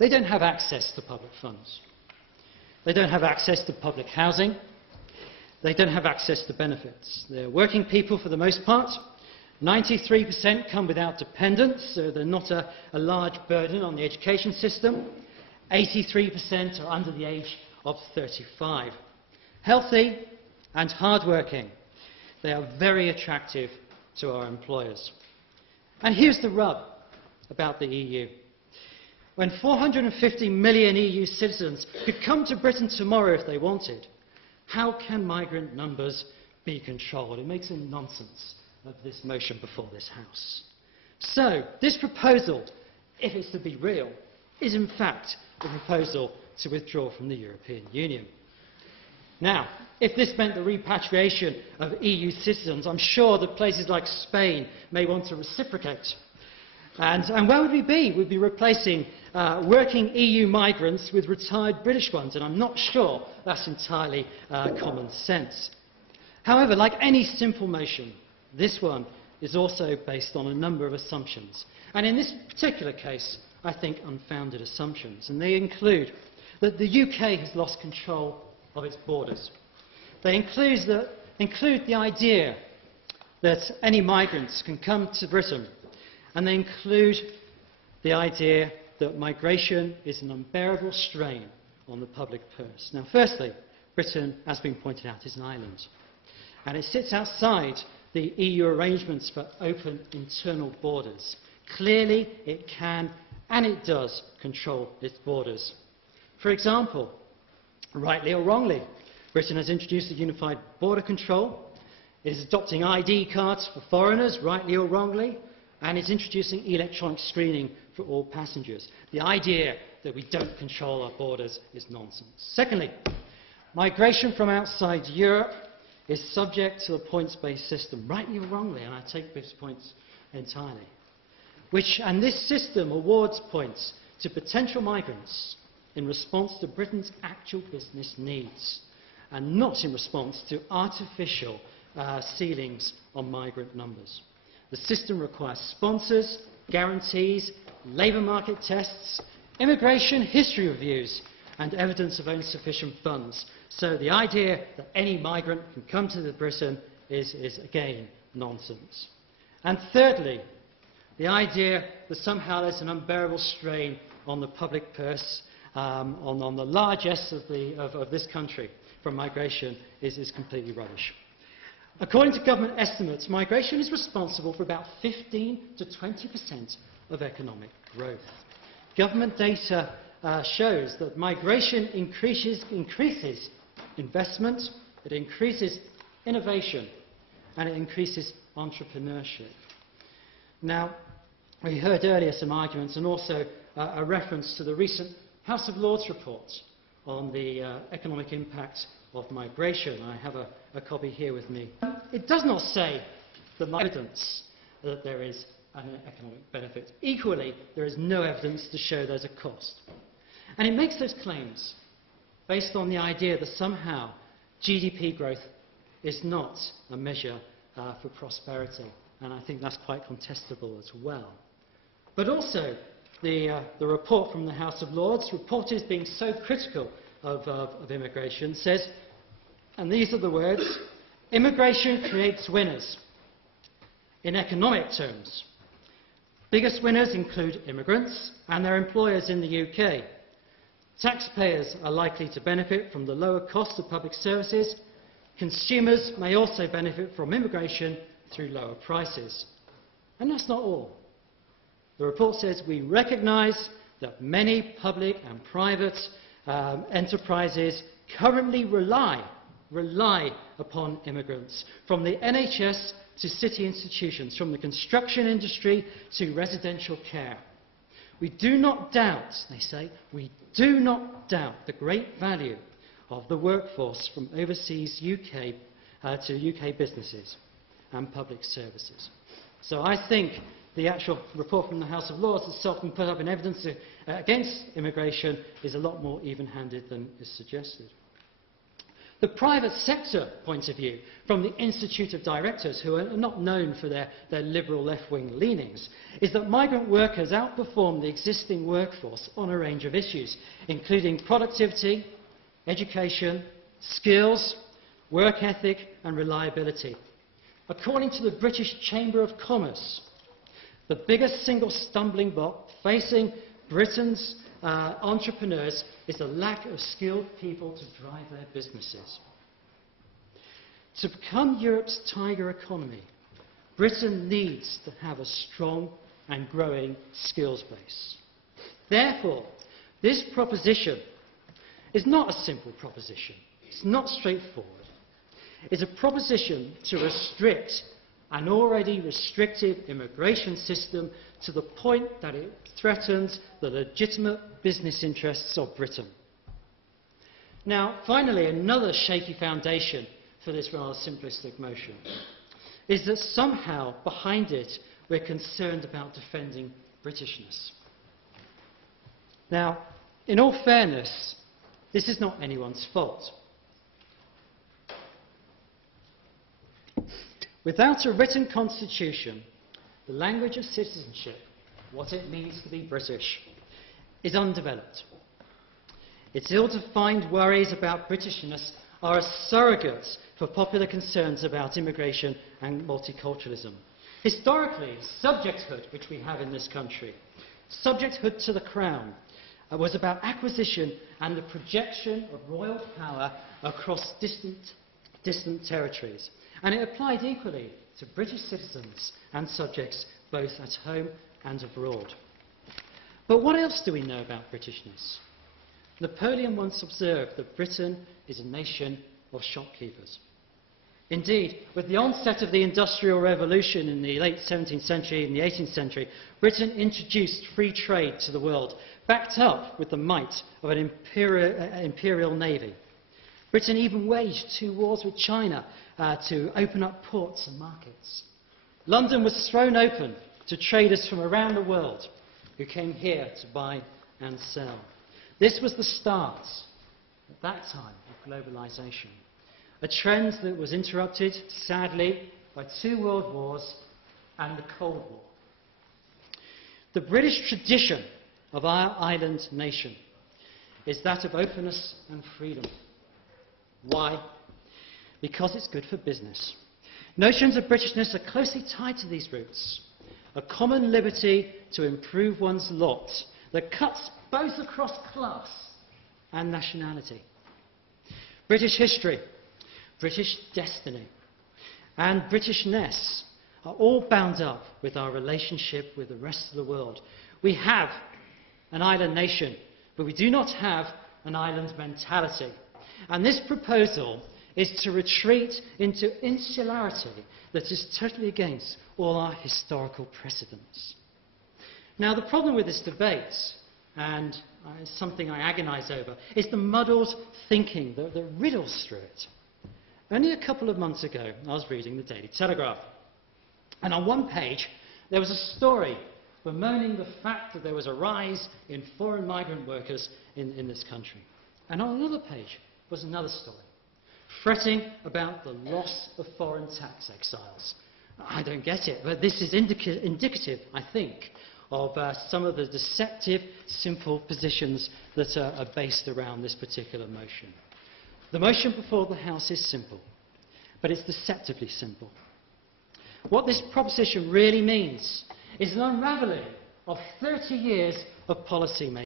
They don't have access to public funds. They don't have access to public housing. They don't have access to benefits. They're working people for the most part. 93% come without dependents, so they're not a large burden on the education system. 83% are under the age of 35. Healthy and hard-working. They are very attractive to our employers. And here's the rub about the EU. When 450 million EU citizens could come to Britain tomorrow if they wanted, how can migrant numbers be controlled? It makes a nonsense of this motion before this House. So, this proposal, if it's to be real, is in fact a proposal to withdraw from the European Union. Now, if this meant the repatriation of EU citizens, I'm sure that places like Spain may want to reciprocate. And where would we be? We'd be replacing working EU migrants with retired British ones, and I'm not sure that's entirely common sense. However, like any simple motion, this one is also based on a number of assumptions. And in this particular case, I think unfounded assumptions. And they include that the UK has lost control of its borders. They include the idea that any migrants can come to Britain. And they include the idea that migration is an unbearable strain on the public purse. Now, firstly, Britain, as has been pointed out, is an island. And it sits outside the EU arrangements for open internal borders. Clearly, it can and it does control its borders. For example, rightly or wrongly, Britain has introduced a unified border control. It is adopting ID cards for foreigners, rightly or wrongly, and it's introducing electronic screening for all passengers. The idea that we don't control our borders is nonsense. Secondly, migration from outside Europe is subject to a points-based system, rightly or wrongly, and I take those points entirely. And this system awards points to potential migrants in response to Britain's actual business needs, and not in response to artificial ceilings on migrant numbers. The system requires sponsors, guarantees, labour market tests, immigration history reviews, and evidence of insufficient funds. So the idea that any migrant can come to Britain is again, nonsense. And thirdly, the idea that somehow there's an unbearable strain on the public purse, on the largesse of this country from migration is completely rubbish. According to government estimates, migration is responsible for about 15 to 20% of economic growth. Government data shows that migration increases investment, it increases innovation, and it increases entrepreneurship. Now, we heard earlier some arguments and also a reference to the recent House of Lords report on the economic impact of migration. I have a copy here with me. It does not say that evidence that there is an economic benefit. Equally, there is no evidence to show there's a cost. And it makes those claims based on the idea that somehow GDP growth is not a measure for prosperity. And I think that's quite contestable as well. But also, the report from the House of Lords, reporters being so critical of immigration, says, and these are the words, immigration creates winners. In economic terms, biggest winners include immigrants and their employers in the UK. Taxpayers are likely to benefit from the lower cost of public services. Consumers may also benefit from immigration through lower prices. And that's not all. The report says we recognise that many public and private enterprises currently rely upon immigrants, from the NHS to city institutions, from the construction industry to residential care. We do not doubt, they say, we do not doubt the great value of the workforce from overseas to UK businesses and public services. So I think the actual report from the House of Lords itself can put up in evidence against immigration is a lot more even-handed than is suggested. The private sector point of view, from the Institute of Directors, who are not known for their liberal left-wing leanings, is that migrant workers outperform the existing workforce on a range of issues, including productivity, education, skills, work ethic and reliability. According to the British Chamber of Commerce, the biggest single stumbling block facing Britain's entrepreneurs is the lack of skilled people to drive their businesses. To become Europe's tiger economy, Britain needs to have a strong and growing skills base. Therefore, this proposition is not a simple proposition. It's not straightforward. It's a proposition to restrict an already restrictive immigration system to the point that it threatens the legitimate business interests of Britain. Now, finally, another shaky foundation for this rather simplistic motion is that somehow behind it we're concerned about defending Britishness. Now, in all fairness, this is not anyone's fault. Without a written constitution, the language of citizenship, what it means to be British, is undeveloped. Its ill-defined worries about Britishness are a surrogate for popular concerns about immigration and multiculturalism. Historically, subjecthood, which we have in this country, subjecthood to the Crown, was about acquisition and the projection of royal power across distant territories. And it applied equally to British citizens and subjects both at home and abroad. But what else do we know about Britishness? Napoleon once observed that Britain is a nation of shopkeepers. Indeed, with the onset of the Industrial Revolution in the late 17th century and the 18th century, Britain introduced free trade to the world, backed up with the might of an imperial navy. Britain even waged 2 wars with China to open up ports and markets. London was thrown open to traders from around the world who came here to buy and sell. This was the start, at that time, of globalisation, a trend that was interrupted, sadly, by 2 world wars and the Cold War. The British tradition of our island nation is that of openness and freedom. Why? Because it's good for business. Notions of Britishness are closely tied to these roots. A common liberty to improve one's lot that cuts both across class and nationality. British history, British destiny, and Britishness are all bound up with our relationship with the rest of the world. We have an island nation, but we do not have an island mentality. And this proposal is to retreat into insularity that is totally against all our historical precedents. Now, the problem with this debate, and it's something I agonise over, is the muddled thinking that riddles through it. Only a couple of months ago, I was reading the Daily Telegraph, and on one page there was a story bemoaning the fact that there was a rise in foreign migrant workers in this country. And on another page was another story, fretting about the loss of foreign tax exiles. I don't get it, but this is indicative, I think, of some of the deceptive, simple positions that are based around this particular motion. The motion before the House is simple, but it's deceptively simple. What this proposition really means is an unravelling of 30 years of policy making.